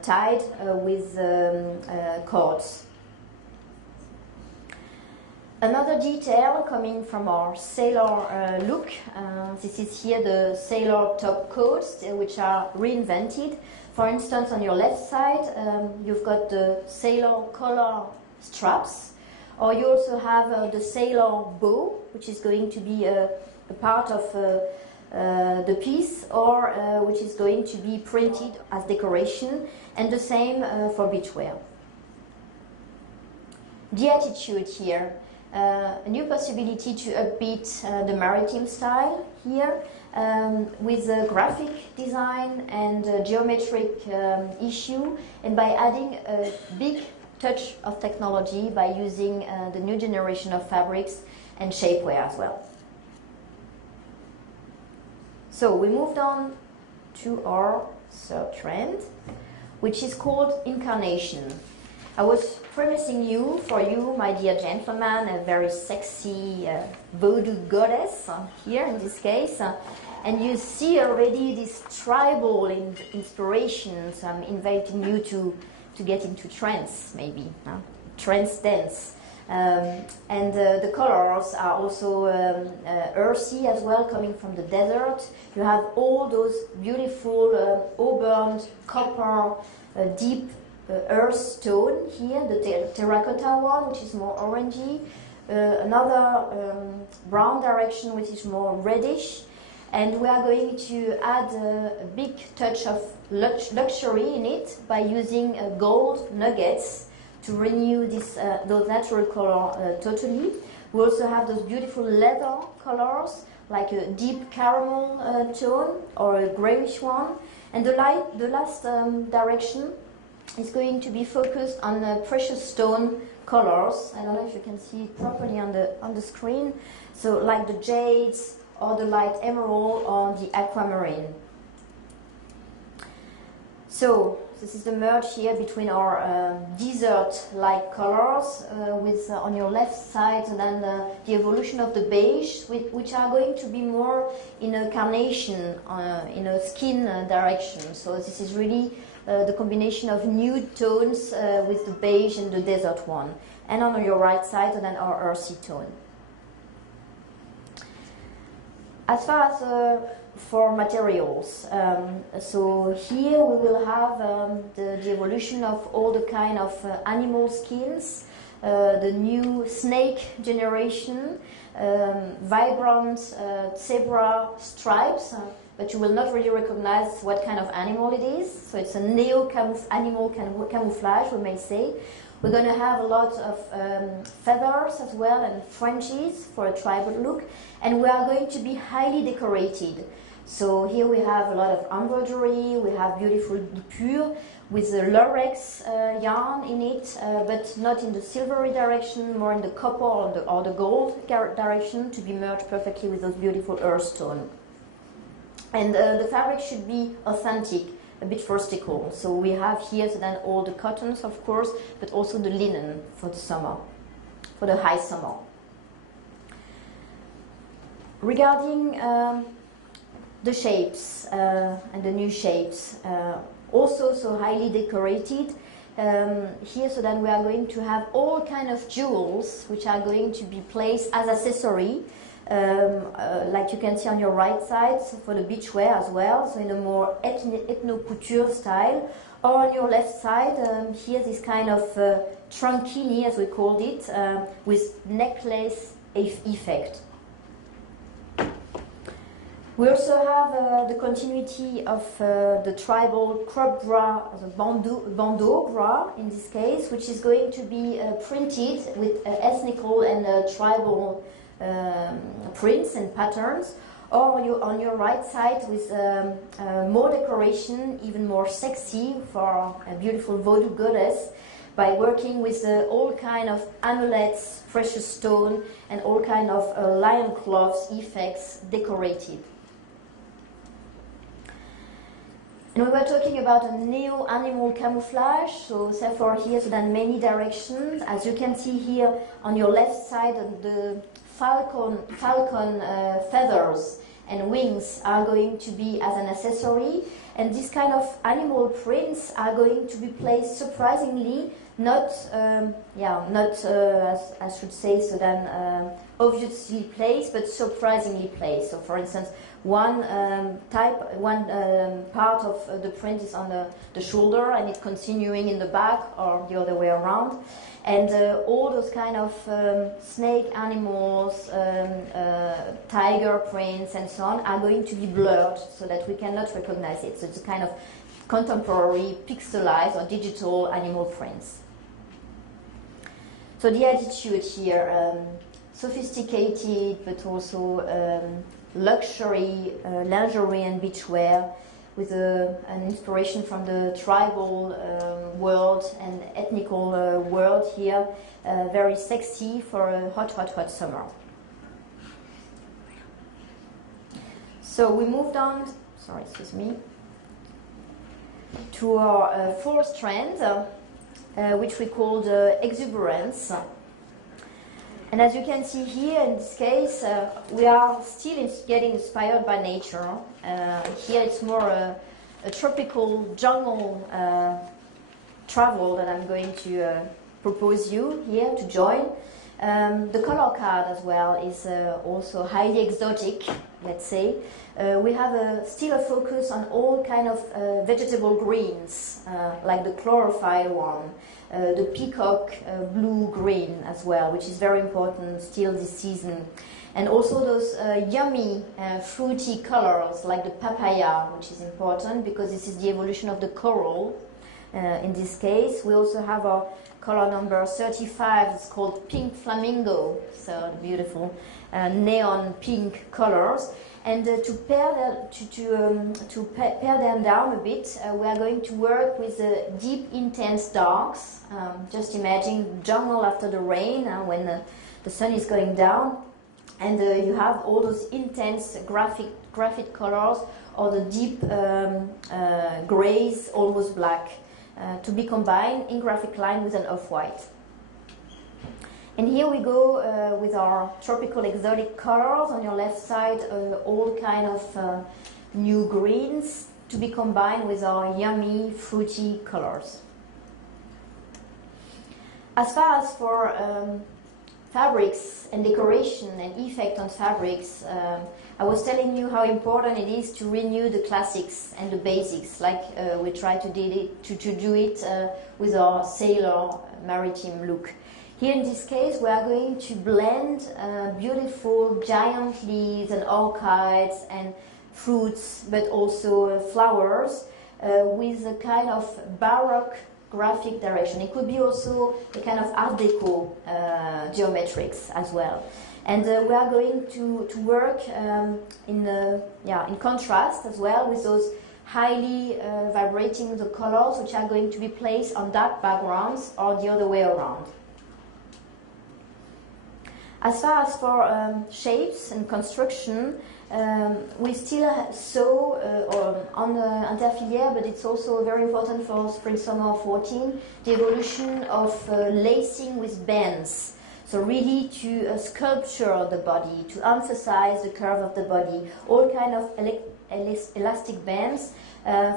tied with cords. Another detail coming from our sailor look, this is here the sailor top coats, which are reinvented. For instance, on your left side, you've got the sailor collar straps, or you also have the sailor bow, which is going to be a part of the piece, or which is going to be printed as decoration, and the same for beachwear. The attitude here, a new possibility to upbeat the maritime style here, with a graphic design and geometric issue, and by adding a big touch of technology by using the new generation of fabrics and shapewear as well. So we moved on to our third trend, which is called incarnation. I was promising for you, my dear gentlemen, a very sexy voodoo goddess here in this case. And you see already these tribal inspirations. I'm inviting you to get into trance, maybe. Trance dance. And the colors are also earthy as well, coming from the desert. You have all those beautiful auburn, copper, deep earth tone here, the terracotta one, which is more orangey. Another brown direction, which is more reddish. And we are going to add a big touch of luxury in it by using gold nuggets to renew those natural color totally. We also have those beautiful leather colors, like a deep caramel tone or a grayish one. And the last direction is going to be focused on precious stone colors. I don't know if you can see it properly on the screen. So like the jades or the light emerald or the aquamarine. So this is the merge here between our desert-like colors with on your left side and then the evolution of the beige, which are going to be more in a carnation, in a skin direction. So this is really the combination of nude tones with the beige and the desert one. And on your right side and then our earthy tone. As far as for materials, so here we will have the evolution of all the kind of animal skins, the new snake generation, vibrant zebra stripes, but you will not really recognize what kind of animal it is. So it's a animal camouflage, we may say. We're going to have a lot of feathers as well and fringes for a tribal look, and we are going to be highly decorated. So here we have a lot of embroidery, we have beautiful guipure with the lurex yarn in it, but not in the silvery direction, more in the copper or the gold direction to be merged perfectly with those beautiful earth tone. And the fabric should be authentic, a bit vertical. So we have here then all the cottons, of course, but also the linen for the summer, for the high summer. Regarding the shapes and the new shapes, also so highly decorated. Here, so then we are going to have all kind of jewels which are going to be placed as accessory. Like you can see on your right side, so for the beachwear as well, so in a more ethno-couture style. Or on your left side, here this kind of trunkini, as we called it, with necklace effect. We also have the continuity of the tribal crop bra, the bandeau bra in this case, which is going to be printed with ethnical and tribal prints and patterns, or on your right side with more decoration, even more sexy for a beautiful voodoo goddess, by working with all kind of amulets, precious stone, and all kind of lion cloths effects decorated. And we were talking about a neo-animal camouflage, so therefore here so then many directions. As you can see here on your left side, the falcon feathers and wings are going to be as an accessory, and this kind of animal prints are going to be placed surprisingly, not as I should say, so then obviously placed, but surprisingly placed. So for instance, one part of the print is on the shoulder and it's continuing in the back or the other way around. And all those kind of snake animals, tiger prints and so on are going to be blurred so that we cannot recognize it. So it's a kind of contemporary pixelized or digital animal prints. So the attitude here, sophisticated but also luxury lingerie and beachwear, with an inspiration from the tribal world and ethnical world here, very sexy for a hot summer. So we moved on, to our fourth trend, which we called exuberance. And as you can see here, in this case, we are still getting inspired by nature. Here it's more a tropical jungle travel that I'm going to propose you here to join. The color card as well is also highly exotic, let's say. We have still a focus on all kind of vegetable greens, like the chlorophyll one, the peacock blue-green as well, which is very important still this season. And also those yummy fruity colors like the papaya, which is important because this is the evolution of the coral. In this case, we also have our color number 35. It's called pink flamingo, so beautiful neon pink colors. And to pare them down a bit, we are going to work with deep, intense darks. Just imagine jungle after the rain, when the sun is going down, and you have all those intense graphic colors, or the deep grays, almost black, to be combined in graphic line with an off-white. And here we go with our tropical exotic colors. On your left side, all kind of new greens to be combined with our yummy fruity colors. As far as for fabrics and decoration and effect on fabrics, I was telling you how important it is to renew the classics and the basics, like we try to do it with our sailor maritime look. Here in this case, we are going to blend beautiful giant leaves and orchids and fruits, but also flowers, with a kind of baroque graphic direction. It could be also a kind of Art Deco geometrics as well. And we are going to work in contrast as well with those highly vibrating the colors, which are going to be placed on dark backgrounds or the other way around. As far as for shapes and construction, we still sew on the interfiliere, but it's also very important for spring-summer 14, the evolution of lacing with bands. So really to sculpture the body, to emphasize the curve of the body, all kind of elastic bands,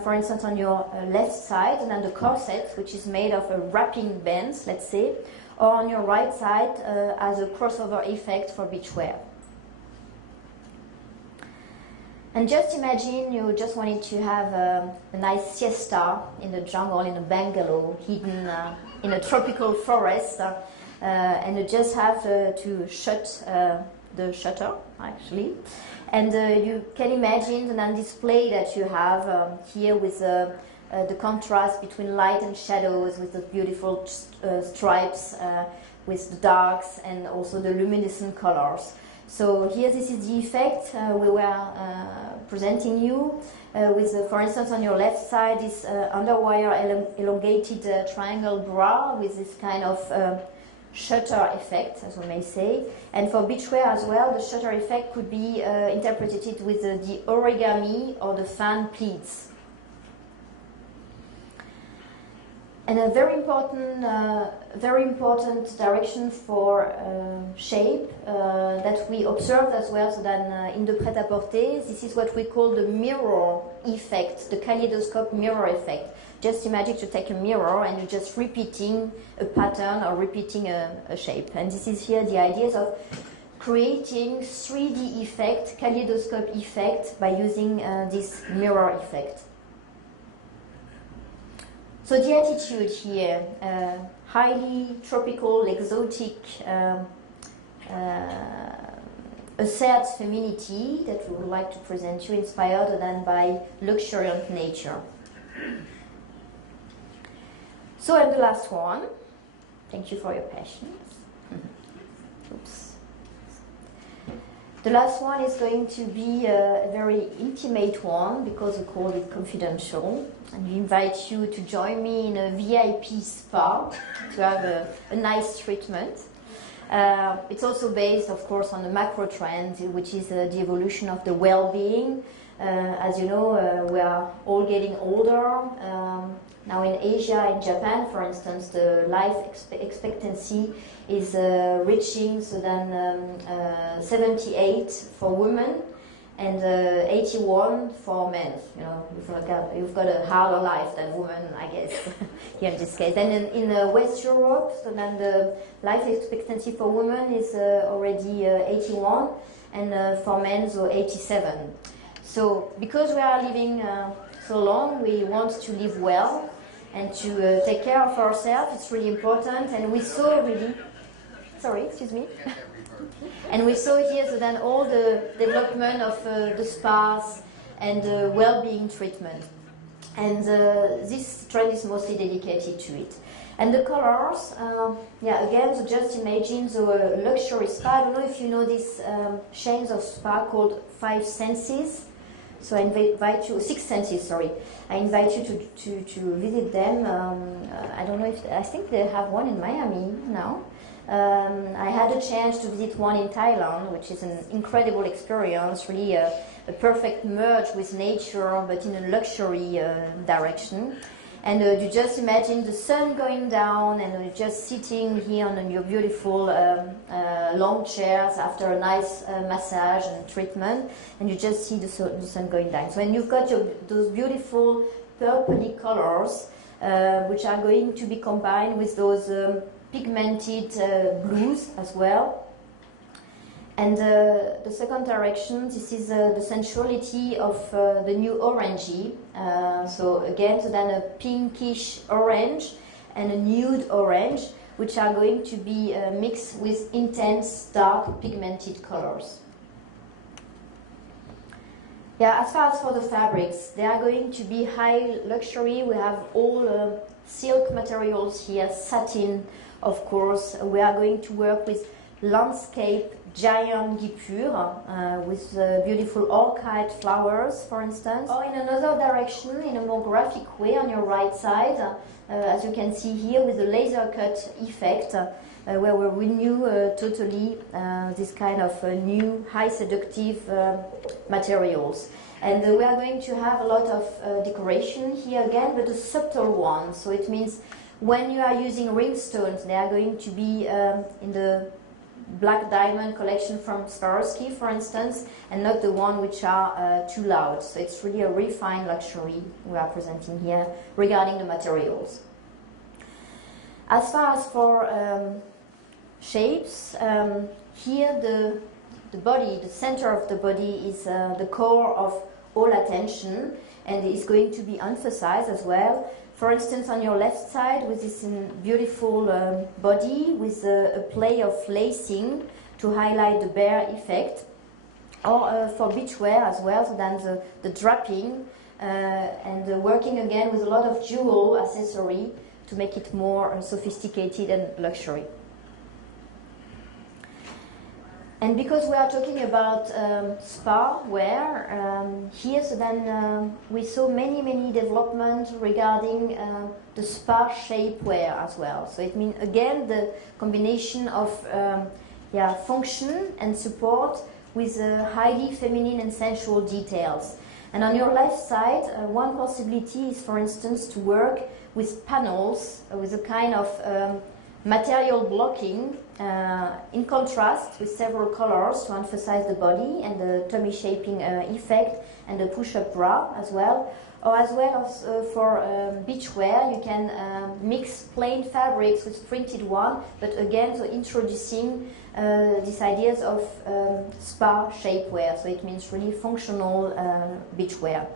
for instance on your left side, and then the corset, which is made of wrapping bands, let's say, or on your right side as a crossover effect for beachwear. And just imagine you just wanted to have a nice siesta in the jungle, in a bungalow, hidden in a tropical forest, and you just have to shut the shutter, actually. And you can imagine the display that you have here with the contrast between light and shadows, with the beautiful stripes, with the darks and also the luminescent colors. So here this is the effect we were presenting you with, for instance, on your left side, this underwire elongated triangle bra with this kind of shutter effect, as we may say. And for beachwear as well, the shutter effect could be interpreted with the origami or the fan pleats. And a very important direction for shape that we observed as well, so that in the prêt-à-porter, this is what we call the mirror effect, the kaleidoscope mirror effect. Just imagine to take a mirror and you're just repeating a pattern or repeating a shape. And this is here the ideas of creating 3D effect, kaleidoscope effect, by using this mirror effect. So the attitude here, highly tropical, exotic, assert femininity that we would like to present you, inspired then by luxuriant nature. So, and the last one. Thank you for your patience. Oops. The last one is going to be a very intimate one because we call it confidential. And we invite you to join me in a VIP spa to have a nice treatment. It's also based, of course, on a macro trend, which is the evolution of the well-being. As you know, we are all getting older. Now in Asia, in Japan, for instance, the life expectancy is reaching 78 for women and 81 for men. You know, you've got a harder life than women, I guess, here in this case. And in West Europe, so then the life expectancy for women is already 81, and for men, so 87. So because we are living so long, we want to live well and to take care of ourselves. It's really important, and we saw really. Sorry, excuse me. And we saw here so then all the development of the spas and well-being treatment. And this trend is mostly dedicated to it. And the colors, again, so just imagine the luxury spa. I don't know if you know these chains of spa called Five Senses. So I invite you, Six Senses, sorry. I invite you to visit them. I don't know if, I think they have one in Miami now. I had a chance to visit one in Thailand, which is an incredible experience, really a perfect merge with nature, but in a luxury direction. And you just imagine the sun going down, and you're just sitting here on your beautiful long chairs after a nice massage and treatment, and you just see the sun going down. So when you've got those beautiful purpley colors, which are going to be combined with those pigmented blues as well. And the second direction, this is the sensuality of the new orangey. So again, so then a pinkish orange and a nude orange, which are going to be mixed with intense dark pigmented colors. Yeah, as far as for the fabrics, they are going to be high luxury. We have all silk materials here, satin, of course. We are going to work with landscape giant guipure with beautiful orchid flowers, for instance. Or in another direction, in a more graphic way, on your right side, as you can see here, with the laser cut effect, where we renew totally this kind of new high seductive materials. And we are going to have a lot of decoration here again, but a subtle one. So it means when you are using ringstones, they are going to be in the black diamond collection from Swarovski, for instance, and not the one which are too loud. So it's really a refined luxury we are presenting here regarding the materials. As far as for shapes, here the body, the center of the body is the core of all attention, and is going to be emphasized as well. For instance, on your left side, with this beautiful body with a play of lacing to highlight the bare effect, or for beachwear as well, so then the draping and working again with a lot of jewel accessory to make it more sophisticated and luxury. And because we are talking about spa wear, here so then we saw many developments regarding the spa shapewear as well. So it means again the combination of function and support with highly feminine and sensual details. And on your left side, one possibility is, for instance, to work with panels with a kind of material blocking in contrast with several colors to emphasize the body and the tummy shaping effect and the push-up bra as well. Or as well as for beachwear, you can mix plain fabrics with printed one, but again, so introducing these ideas of spa shapewear. So it means really functional beachwear.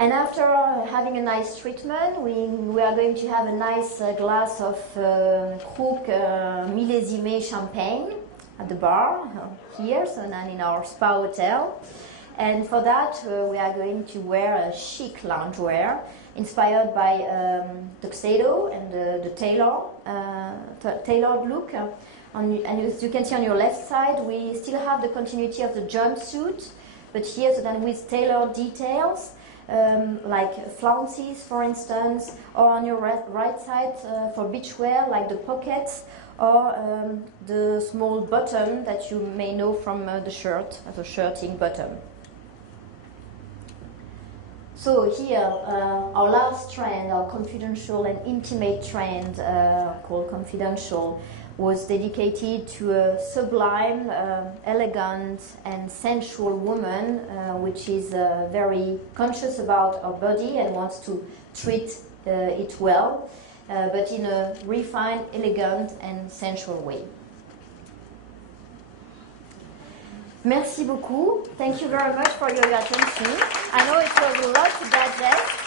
And after having a nice treatment, we are going to have a nice glass of Krug Millésimé champagne at the bar here, so then in our spa hotel. And for that, we are going to wear a chic loungewear inspired by tuxedo and the tailored look. And as you can see on your left side, we still have the continuity of the jumpsuit, but here, so then with tailored details. Like flounces, for instance, or on your right side for beachwear, like the pockets or the small button that you may know from the shirt, as a shirting button. So here, our last trend, our confidential and intimate trend called Confidential, was dedicated to a sublime, elegant and sensual woman which is very conscious about her body and wants to treat it well, but in a refined, elegant and sensual way. Merci beaucoup. Thank you very much for your attention. I know it was a lot to digest.